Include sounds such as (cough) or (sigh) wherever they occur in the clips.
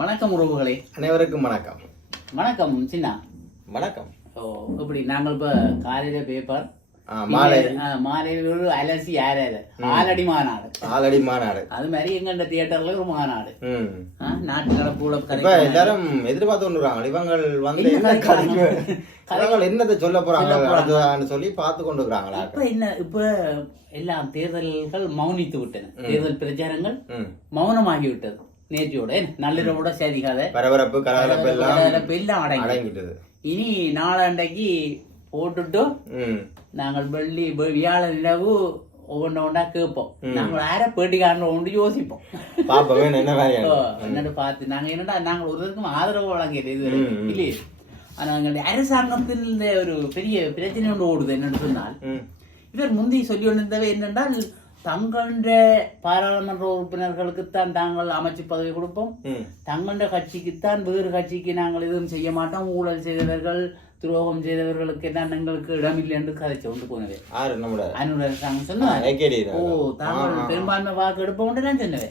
வணக்கம் உறவுகளே. அனைவருக்கும் வணக்கம். வணக்கம் சின்ன. வணக்கம். ஓ இப்படி நாங்கள் இப்ப காலையில பேப்பர் மாலை. ஒரு அலசி யாராரு ஆலடி மாநாடு. ஆலடி மாநாடு. அது மாதிரி எங்க தியேட்டர்ல ஒரு மாநாடு. நாட்டு நடப்புல இப்ப எல்லாரும் எதிர்பார்த்து கொண்டுறாங்க இவங்கள் வந்து என்ன இவங்கள் என்னத்தை சொல்ல போறாங்க? சொல்லி பார்த்து கொண்டு இருக்கிறாங்களா இப்ப என்ன இப்ப எல்லாம் தேர்தல்கள் மௌனித்து விட்டன. தேர்தல் பிரச்சாரங்கள் மௌனமாகி விட்டது. நேற்றியோட நள்ளிரவோட சரி கதை பரபரப்பு கலகலப்பு எல்லாம் எல்லாம் அடங்கி அடங்கிட்டது. இனி நாளாண்டைக்கு போட்டுட்டு நாங்கள் வெள்ளி வியாழன் இரவு ஒவ்வொன்று ஒன்றா கேட்போம். நாங்கள் யார பேட்டிக்காரன் ஒன்று யோசிப்போம். பாப்பவே என்ன (laughs) என்னன்னு பார்த்து. நாங்கள் என்னடா நாங்கள் ஒருவருக்கும் ஆதரவு வழங்கியது இது. இல்லையே? எங்களுடைய அரசாங்கத்தில் இந்த ஒரு பெரிய பிரச்சனை ஒன்று ஓடுது என்னன்னு சொன்னால். இவர் முந்தி சொல்லி கொண்டிருந்தவை என்னென்றால் தங்களுடைய பாராளுமன்ற உறுப்பினர்களுக்குத்தான் தாங்கள் அமைச்சு பதவி கொடுப்போம். ம். தங்களுடைய கட்சிக்குத்தான் வேறு கட்சிக்கு நாங்கள் எதுவும் செய்ய மாட்டோம். ஊழல் செய்தவர்கள் துரோகம் செய்தவர்களுக்கு தான் எங்களுக்கு இடமில்லை என்று கதைச்சு கொண்டு போனது. சொன்னார். ஓ தாங்கள் பெரும்பான்மை வாக்கு எடுப்போம் நான் சொன்னேன்.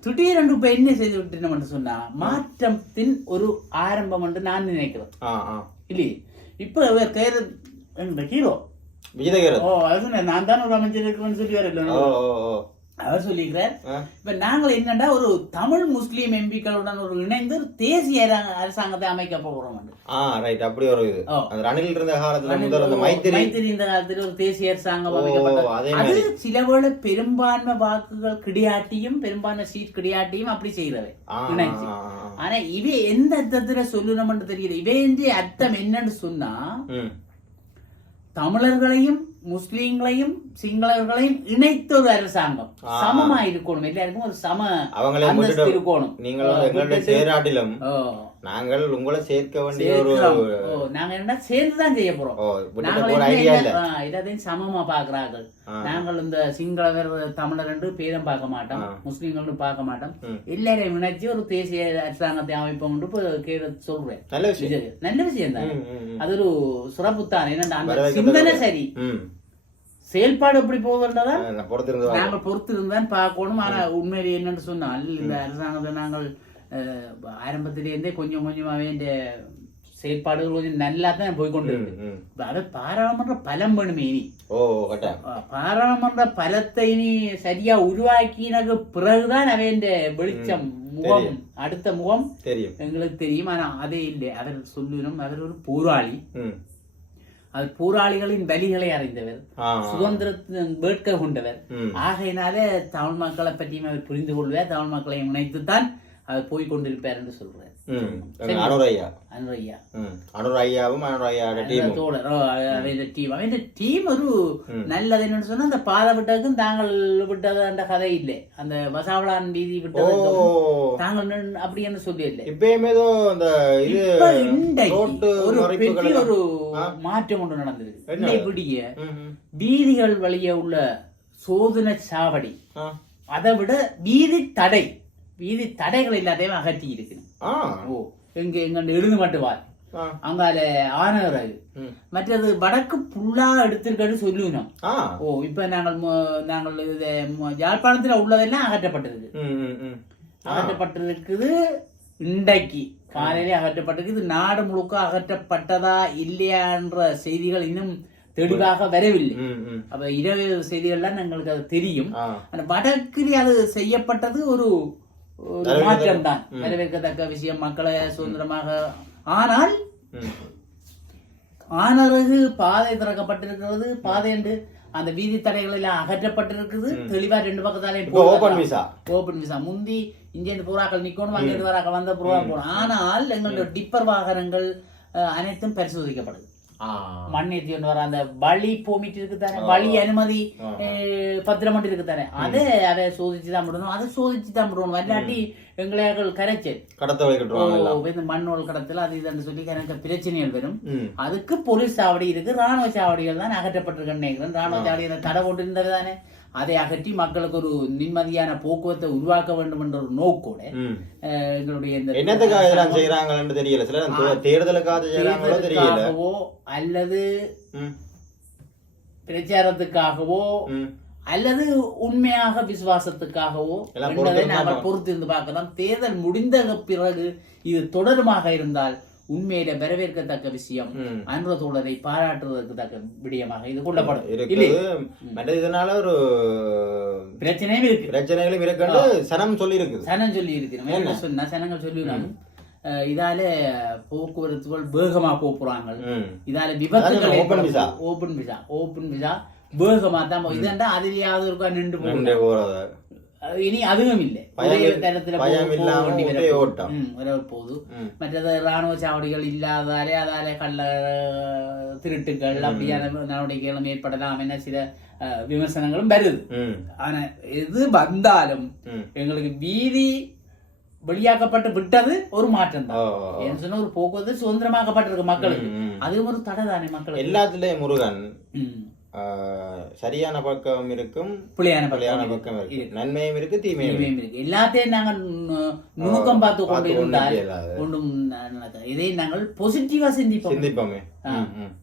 திடீரென்று இப்ப என்ன செய்து என்று சொன்னா மாற்றத்தின் ஒரு ஆரம்பம் என்று நான் நினைக்கிறேன். இல்லையே? இப்ப தேர்தல் ஹீரோ விஜயகரத் ஓ அது நான் தான் ஒரு அமைச்சர் இருக்கிறேன்னு சொல்லி வரல அவர் சொல்லியிருக்கிறார். இப்ப நாங்கள் என்னடா ஒரு தமிழ் முஸ்லீம் எம்பிக்களுடன் ஒரு இணைந்து தேசிய அரா- அரசாங்கத்தை அமைக்க போகிறோம் ரைட் அப்படி ஒரு இது. ரணில் இருந்த காலத்துல அந்த மைத்திரி. மைத்திரி இந்த காலத்தில் ஒரு தேசிய அரசாங்கம் அதே மாதிரி. சிலவேளை பெரும்பான்மை வாக்குகள் கிடையாட்டியும் பெரும்பான்மை சீட் கிடையாட்டியும் அப்படி ஆ. ஆனா இவ எந்த அர்த்தத்துல சொல்லணும்னு தெரியல. இவன் அர்த்தம் என்னன்னு சொன்னா தமிழர்களையும் முஸ்லீம்களையும் சிங்களவர்களையும் இணைத்த ஒரு அரசாங்கம். சமமா இருக்கணும். எல்லாருக்கும் ஒரு சம அவங்களே இருக்கணும். நீங்கள் எங்களுடைய சேராட்டிலும் ஓ, நாங்கள் உங்களை சேர்க்க வேண்டிய ஒரு நாங்க என்ன சேர்ந்துதான் செய்ய போறோம். இதையும் சமமா பாக்குறார்கள். நாங்கள் இந்த சிங்களவர் தமிழர் என்று பேரும் பார்க்க மாட்டோம். முஸ்லீம்கள் பார்க்க மாட்டோம். எல்லாரையும் இணைச்சு ஒரு தேசிய அரசாங்கத்தை அமைப்போம் கேட்க சொல்றேன். நல்ல விஷயம். நல்ல விஷயம் தான். அது ஒரு சிறப்புத்தான். என்னன்னா அந்த சிந்தனை சரி. செயல்பாடு எப்படி போகுதுன்றதா நாங்கள் பொறுத்து இருந்தான் பார்க்கணும். ஆனா உண்மையிலே என்னன்னு சொன்னால் இந்த அரசாங்கத்தை நாங்கள் ஆரம்பத்திலேருந்தே கொஞ்சம் கொஞ்சமாவே இந்த செயல்பாடுகள் கொஞ்சம் நல்லா தான் போய் கொண்டு ம், இருக்கு ம். அது பாராளுமன்ற பலம் வேணுமே இனி பாராளுமன்ற பலத்தை இனி சரியா உருவாக்கினது பிறகுதான் அவன் வெளிச்சம் முகம். அடுத்த முகம் தெரியும் எங்களுக்கு தெரியும் ஆனா அதே இல்லை அவர் சொல்லணும் அவர் ஒரு போராளி அவர் போராளிகளின் வலிகளை அறிந்தவர் சுதந்திரத்தின் வேட்கை கொண்டவர் ஆகையினால தமிழ் மக்களை பற்றியும் அவர் புரிந்து கொள்வார் தமிழ் மக்களை இணைத்துத்தான் அவர் போய் கொண்டிருப்பார் என்று சொல்றார் அனுரையா ம். அனுர் ஐயாவும் அனுர் ஐயாவோட டீமும். தோழர் ஓ, அவன் டீம். அவன் டீம் ஒரு நல்லது என்னன்னு சொன்னா அந்த பாதை விட்டதுக்கும் தாங்கள் விட்டது அந்த கதை இல்லை. அந்த வசாவளான் வீதி ஓ. விட்டதுக்கும் தாங்கள் நின்னு அப்படி என்ன சொல்லி இல்லை இப்பயுமே ஏதோ அந்த இது இப்ப இன்றைக்கு ரோட்டு ஒரு பெரிய. மாற்றம் ஒன்று நடந்தது. ம். வீதிகள் வழியே உள்ள சோதனை சாவடி. அதை விட வீதி தடை. வீதி தடைகள் இல்லாதையும் அகற்றி இருக்கணும் ஓ எங்க எங்க எழுது மட்டுவார் அங்கால ஆனவராது. மற்றது வடக்கு புல்லா எடுத்திருக்கன்னு சொல்லுவோம் ஓ இப்ப நாங்கள் நாங்கள் இது யாழ்ப்பாணத்துல உள்ளதெல்லாம் அகற்றப்பட்டிருக்கு அகற்றப்பட்டிருக்குது இன்றைக்கு. காலையிலே அகற்றப்பட்டிருக்கு இது நாடு முழுக்க அகற்றப்பட்டதா இல்லையான்ற செய்திகள் இன்னும் தெளிவாக வரவில்லை. அப்ப இரவு செய்திகள்லாம் எங்களுக்கு அது தெரியும். வடக்கிலே அது செய்யப்பட்டது ஒரு ஒரு மாற்றம் தான் வரவேற்கத்தக்க விஷயம். மக்களை சுதந்திரமாக ஆனால் ஆனரகு பாதை திறக்கப்பட்டிருக்கிறது. பாதை என்று அந்த வீதி தடைகள் எல்லாம் அகற்றப்பட்டிருக்குது தெளிவா ரெண்டு பக்கத்தாலே ஓபன் விசா ஓபன் விசா முந்தி இந்தியன் புறாக்கள் நிக்கணும் அங்கிருந்து வராக்கள் வந்த புறா போகணும் ஆனால் எங்களுடைய டிப்பர் வாகனங்கள் அனைத்தும் பரிசோதிக்கப்படுது மண் ஏற்றி கொண்டு வர அந்த வழி போமிட்டு இருக்கு தானே வழி அனுமதி பத்திரம் இருக்கு தானே அதை அதை சோதிச்சு தான் விடணும் அதை சோதிச்சு தான் விடணும் வல்லாட்டி எங்களையாக்கள் கரைச்சு. கடத்த வழி கட்டுவாங்க எல்லாம். இந்த மண்ணோல் கடத்தல் அது இதுன்னு சொல்லி எனக்கு பிரச்சனைகள் வரும். அதுக்கு போலீஸ் சாவடி இருக்கு. ராணுவ சாவடிகள் தான் அகற்றப்பட்டிருக்குன்னு நினைக்கிறேன். ராணுவ சாவடி தடை போட்டு இருந்தது தானே அதை அகற்றி மக்களுக்கு ஒரு நிம்மதியான போக்குவரத்தை உருவாக்க வேண்டும் என்ற ஒரு நோக்கோட எங்களுடைய இந்த என்னத்துக்காக இதெல்லாம் செய்யறாங்கன்னு தெரியல. சில நேரம் தேர்தலுக்காக செய்யறாங்களோ தெரியல. தேர்தலுக்காகவோ அல்லது பிரச்சாரத்துக்காகவோ அல்லது உண்மையாக விசுவாசத்துக்காகவோ என்பதை நாங்கள். பொறுத்திருந்து பார்க்கலாம் தேர்தல் முடிந்த பிறகு இது தொடருமாக இருந்தால் உண்மையில வரவேற்கத்தக்க விஷயம். ம். அன்ற தோழரை பாராட்டுவதற்கு தக்க விடயமாக இது கொள்ளப்படும். இதனால ஒரு பிரச்சனையும் இருக்கு. பிரச்சனைகளும் இருக்குன்னு சனம் சொல்லி இருக்குது சனம் சொல்லி என்ன சொன்னா சனங்கள் சொல்லிடுறாங்க இதால போக்குவரத்துகள் வேகமா போறாங்க இதால விபத்துகள். ஓபன் விசா ஓபன் விசா வேகமா தான் போ- இதண்டா அதிலேயாவது இருக்கா நின்று போகும் வரப்போகுது. ஓட்டம். ம், ஒரே போகுது ம். மற்றது ராணுவ சாவடிகள் இல்லாதாலே அதால கள்ள அஹ், திருட்டுகள் அப்படியான நடவடிக்கைகளும் ஏற்படலாம் என சில விமர்சனங்களும் வருது ஆனா எது வந்தாலும். எங்களுக்கு வீதி வெளியாக்கப்பட்டு விட்டது ஒரு மாற்றம் தான் சொன்னா ஒரு போக்குவரத்து சுதந்திரமாக்கப்பட்டிருக்கு மக்களுக்கு. அதுவும் ஒரு தடை தானே மக்களுக்கு எல்லாத்துலயும் முருகன் சரியான பக்கம் இருக்கும் பிள்ளையான பலியான பக்கம் பக்கம் இருக்கு நன்மையும் இருக்கு தீமையும் இருக்கு. எல்லாத்தையும் நாங்கள் நுணுக்கம் பார்த்து கொண்டு பார்த்து கொண்டு இருந்தால் இயலாது. ஒன்றும் நடக்காது. இதை நாங்கள் பாசிட்டிவா சிந்திப்போம் சிந்திப்போமே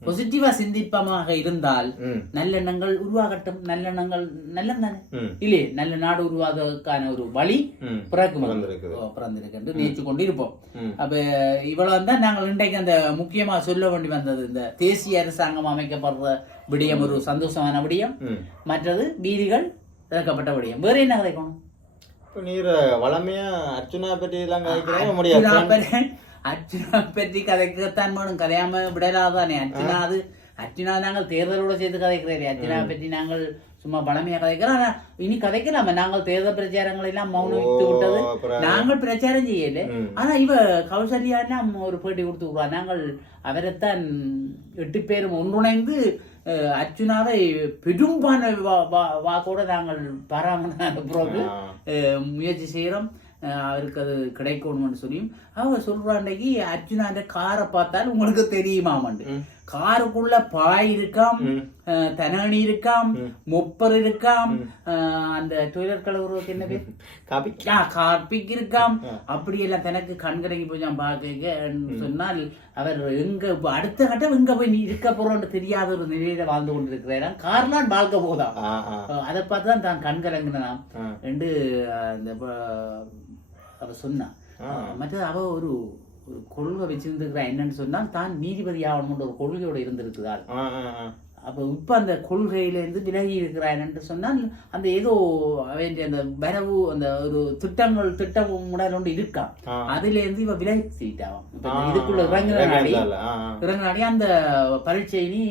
பாசிட்டிவா சிந்திப்பமாக இருந்தால் நல்லெண்ணங்கள் உருவாகட்டும். நல்லெண்ணங்கள் நல்லம் தானே இல்லையே? நல்ல நாடு உருவாவதற்கான ஒரு வழி. பிறக்கும் பிறந்திருக்கு நினைச்சு கொண்டு இருப்போம். அப்ப இவ்வளவு தான் நாங்கள் இன்றைக்கு அந்த முக்கியமா சொல்ல வேண்டி வந்தது. இந்த தேசிய அரசாங்கம் அமைக்கப்படுற விடயம் ஒரு சந்தோஷமான விடயம். மற்றது வீதிகள் திறக்கப்பட்ட விடயம். வேற என்ன கதைக்கணும் இப்ப நீர் வளமையா அர்ச்சுனா பற்றி எல்லாம் அர்ச்சுனா முடியாது அர்ச்சுனா பற்றி கதைக்கத்தான் வேணும் கதையாம விடலாதானே அர்ச்சுனா அது அர்ச்சுனா நாங்கள் தேர்தலோட சேர்த்து கதைக்கிறேன் அர்ச்சுனா பற்றி நாங்கள் சும்மா பழமையா கதைக்கிறோம் ஆனா இனி கதைக்கலாமே நாங்கள் தேர்தல் பிரச்சாரங்கள் எல்லாம் மௌனம் விட்டு விட்டது நாங்கள் பிரச்சாரம் செய்யல. ஆனா இவ கௌசல்யா எல்லாம் ஒரு பேட்டி கொடுத்துருவா நாங்கள் அவரைத்தான் எட்டு பேரும் ஒன்றுணைந்து அர்ச்சுனாவை பெரும்பான வாக்கோட நாங்கள் பாராமண பிறகு முயற்சி செய்கிறோம் அவருக்கு அது கிடைக்கணும்னு சொல்லியும் அவங்க சொல்றா அன்னைக்கு அர்ஜுனா அந்த காரை பார்த்தால் உங்களுக்கு தெரியுமாமண்டு. காருக்குள்ள பாய் இருக்காம் தனணி இருக்காம் மொப்பர் இருக்காம் அந்த டொய்லெட் கலவுறதுக்கு என்ன பேர்? (laughs) காபி ஆ, கார்பிக் இருக்காம். அப்படி எல்லாம் தனக்கு கண்கடைக்கு போய் நான் பார்க்க சொன்னால் அவர் எங்க அடுத்த கட்டம் எங்க போய் நீ இருக்க போறோம்னு தெரியாத ஒரு நிலையில வாழ்ந்து கொண்டிருக்கிறாராம். கார்லாம் வாழ்க்க போதாம் ஆ அதை பார்த்து தான் தான் கண்கலங்கினாம். ரெண்டு அந்த ப- அவ சொன்னா மற்றது அவ ஒரு ஒரு கொள்கை வச்சிருந்துக்கிறா என்னன்னு சொன்னால் தான் நீதிபதி ஆகணும்ன்ற ஒரு கொள்கையோட ஆ. அப்ப இப்ப அந்த கொள்கையில இருந்து விலகி இருக்கிறான் என்று சொன்னால் அந்த ஏதோ அவன் அந்த வரவு அந்த ஒரு திட்டங்கள் திட்டம் உடல் ஒன்று இருக்கான் ஆ. அதுல இருந்து இவ விலகி சீட்டாவும் இப்ப இதுக்குள்ள. இறங்குற நாடி அந்த பரீட்சை நீ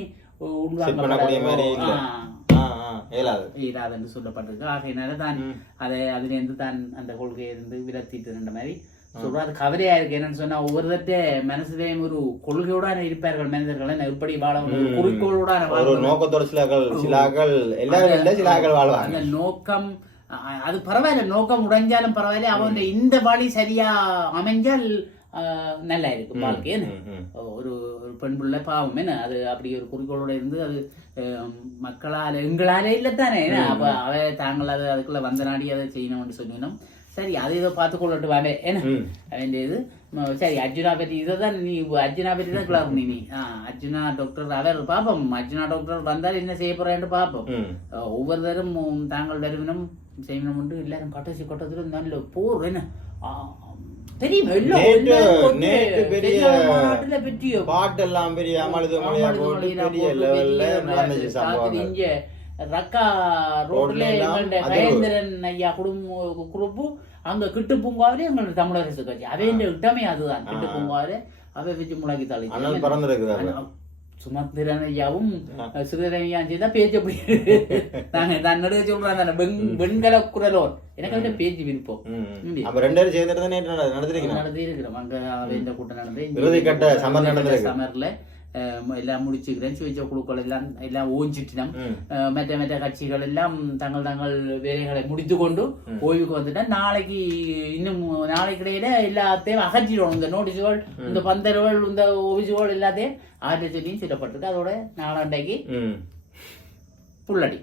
Set பண்ணக்கூடிய மாதிரி இல்ல. உள்வாங்க ஆ, ஆ, இயலாது இராதுன்னு சொல்லப்பட்டிருக்கு ஆகையினால தான். அதை அதுல இருந்து தான் அந்த கொள்கையை இருந்து விலத்திட்டு மாதிரி சொல்றா அது கவலையா இருக்கு என்னன்னு சொன்னா ஒவ்வொருத்தட்ட மனசுலயும் ஒரு கொள்கையோட இருப்பார்கள் மனிதர்கள். என்ன இப்படி வாழ ஒரு குறிக்கோளோட ஒரு நோக்கத்தோட சிலாக்கள் சிலாக்கள் எல்லாரும் இல்ல சிலாக்கள் வாழ்வாங்க அந்த நோக்கம் அது பரவாயில்ல. நோக்கம் உடைஞ்சாலும் பரவாயில்ல. அவன் இந்த வழி சரியா அமைஞ்சால் நல்லா இருக்கும் வாழ்க்கை. ஒரு ஒரு பெண் பிள்ளை பாவம். என்ன? அது அப்படி ஒரு குறிக்கோளோட இருந்து அது மக்களால எங்களால இல்லத்தானே? என்ன? அப்ப அவ தாங்கள் அது அதுக்குள்ள வந்த நாடி அதை செய்யணும்னு சொன்னோம் சரி அது ஏதோ பார்த்து கொள்ளட்டு வாடே என்ன? ம். வேண்டியது ம, சரி அர்ஜுனா பற்றி இதை தான் நீ அர்ஜுனா பற்றி தான் கிளர் நீ நீ. ஆ அர்ஜுனா டாக்டர் அவர் பார்ப்போம் அர்ஜுனா டாக்டர் வந்தால் என்ன செய்ய போறேன்னு பார்ப்போம் ம். அஹ், ஒவ்வொருத்தரும் உம், தாங்கள் வருவினம் செய்யணும் என்று எல்லாரும் கட்டசி கட்டத்துல நல்ல போர் என்ன? தெரியும் பாட்டெல்லாம் பெரிய அமலுது மொழியா போட்டு பெரிய லெவல்ல நடந்துச்சு சம்பவங்கள். இங்க ரக்கா ரோட்ல எங்கள்ட அதிர்வு. கயேந்திரன் ஐயா குடும்ப குரூப்பு அங்க கிட்டு பூங்காவிலே எங்களோட தமிழரசு கட்சி. அவையின் இடமே அதுதான். கிட்டு பூங்காவிலே அவை வச்சு முழங்கி பறந்துருக்குது சுமந்திரன் ஐயாவும் சிறுதரன் ஐயா செய்தா பேச்ச போய் நாங்க தன்னோட சொல்றாங்க தானே, வெண்- வெண்கல குரலோர். எனக்கு வந்து பேச்சு விருப்பம். அப்ப ரெண்டு பேரும் சேர்ந்துட்டு தான் நேற்று நட- நடத்திருக்கீங்க நடந்து இருக்கிறோம் அங்க இந்த கூட்டம் நடந்து இறுதிக்கட்ட சமர் நடந்திருக்கு. சமர்ல எல்லாம் ஓஞ்சிட்டினம் ம். அஹ், மற்ற மற்ற கட்சிகள் எல்லாம் தங்கள் தங்கள் வேலைகளை முடித்து கொண்டு ஓய்வுக்கு வந்துட்டா நாளைக்கு இன்னும் நாளைக்கு இடையில எல்லாத்தையும் அகற்றிடணும் இந்த நோட்டீஸுகள் இந்த பந்தர்கள் இந்த ஒவிசுகள் எல்லாத்தையும் ஆற்ற சொல்லியும் சொல்லப்பட்டிருக்கு அதோட நாளாண்டைக்கு. புள்ளடி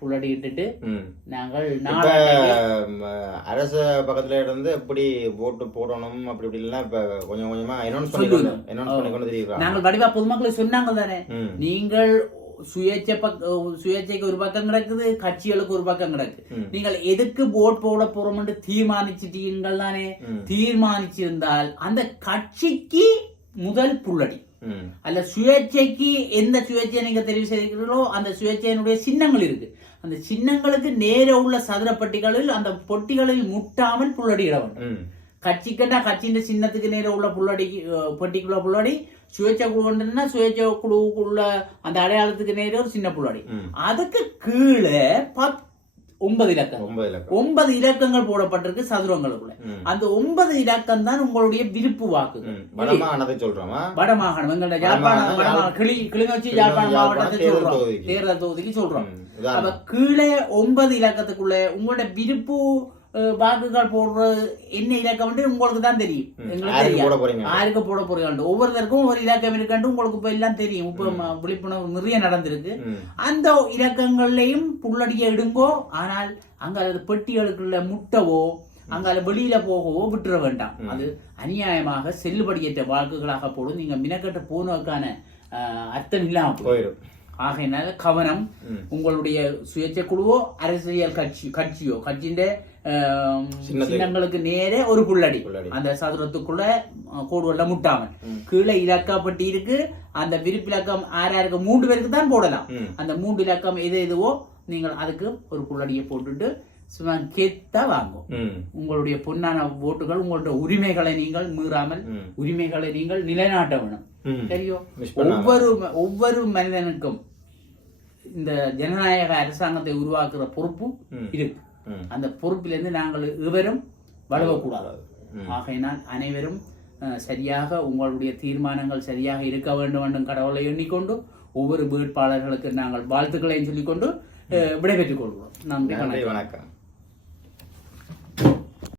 புள்ளடி இட்டுட்டு ம். நாங்கள் அரசு பக்கத்துல இருந்து எப்படி போட்டு போடணும் அப்படி இப்படி இப்ப கொஞ்சம் கொஞ்சமா கொண்டு தெரியுறாங்க நாங்கள் வடிவா பொதுமக்களுக்கு சொன்னாங்க தானே. நீங்கள் சுயேட்சை பக்க சுயேட்சைக்கு ஒரு பக்கம் கிடக்குது கட்சிகளுக்கு ஒரு பக்கம் கிடக்கு. நீங்கள் எதுக்கு போட் போட போறோம் என்று தீர்மானிச்சிட்டீங்கள் தானே. தீர்மானிச்சிருந்தால் அந்த கட்சிக்கு முதல் புள்ளடி அல்ல சுயேட்சைக்கு எந்த சுயேட்சையை நீங்க தெரிவு செய்கிறீர்களோ அந்த சுயேட்சையினுடைய சின்னங்கள் இருக்கு. அந்த சின்னங்களுக்கு நேர உள்ள சதுர பெட்டிகளில் அந்த பொட்டிகளில் முட்டாமல் புள்ளடியிட வேண்டும். ம். கட்சிக்கண்டா கட்சியின் சின்னத்துக்கு நேர உள்ள புள்ளடி பெட்டிக்குள்ள புள்ளடி சுயேட்சை குழுன்னா சுயேட்சை குழுவுக்குள்ள அந்த அடையாளத்துக்கு நேர ஒரு சின்ன புள்ளடி. அதுக்கு கீழே பத் ஒன்பது இலக்கம் ஒன்பது இலக்கங்கள். போடப்பட்டிருக்கு சதுரங்களுக்குள்ள. அந்த ஒன்பது இலக்கம் தான் உங்களுடைய விருப்பு வாக்குகள் ம். வடமாகாணத்தை சொல்றோமா? வடமாகாணம். எங்களோட யாழ்ப்பாணம் கிளி கிளிநொச்சி யாழ்ப்பாணம் மாவட்டத்தை சொல்றோம். தேர்தல் தொகுதிக்கு. சொல்றோம். அப்ப கீழே ஒன்பது இலக்கத்துக்குள்ள உங்களோட விருப்பு வாக்குகள் போடுறது என்ன இலக்கம் வந்து உங்களுக்கு தான் தெரியும். எங்களுக்கு யாருக்கு தெரியும் போட போறீங்க? யாருக்கு போட போறீங்க ஒவ்வொருத்தருக்கும் ஒரு இலக்கம் இருக்காண்டு உங்களுக்கு இப்ப எல்லாம் தெரியும். இப்ப விழிப்புணர்வு நிறைய நடந்திருக்கு. அந்த இலக்கங்கள்லையும் புள்ளடிய எடுங்கோ. ஆனால் அங்க அது பெட்டிகளுக்குள்ள முட்டவோ அங்க அது வெளியில போகவோ விட்டுற வேண்டாம். அது அநியாயமாக செல்லுபடியற்ற வாக்குகளாக போடும். நீங்க மினக்கட்டு போனதுக்கான அர்த்தம் இல்லாம போயிடும். ஆகையினால கவனம். உங்களுடைய சுயேட்சை குழுவோ அரசியல் கட்சி கட்சியோ கட்சியின். சின்னங்களுக்கு நேரே ஒரு புள்ளடி. அந்த சதுரத்துக்குள்ள அஹ், கோடுகள்ல முட்டாமல். கீழே இலக்கப்பட்டி இருக்கு அந்த விருப்பு இலக்கம் ஆறாருக்கு மூன்று பேருக்கு தான் போடலாம். அந்த மூன்று இலக்கம் எது எதுவோ நீங்கள் அதுக்கு ஒரு புள்ளடியை போட்டுட்டு சும்மா கெத்தா வாங்கும். உங்களுடைய பொன்னான ஓட்டுகள் உங்களுடைய உரிமைகளை நீங்கள் மீறாமல். உரிமைகளை நீங்கள் நிலைநாட்ட வேணும். சரியோ. ஒவ்வொரு ஒவ்வொரு மனிதனுக்கும் இந்த ஜனநாயக அரசாங்கத்தை உருவாக்குற பொறுப்பு. இருக்கு. அந்த பொறுப்பிலிருந்து நாங்கள் இவரும் வலுவக்கூடாது ம். ஆகையினால் அனைவரும் சரியாக உங்களுடைய தீர்மானங்கள் சரியாக இருக்க வேண்டும் என்றும் கடவுளை எண்ணிக்கொண்டு ஒவ்வொரு வேட்பாளர்களுக்கு நாங்கள் வாழ்த்துக்களையும் சொல்லிக்கொண்டு விடைபெற்றுக் கொள்வோம் நன்றி வணக்கம்.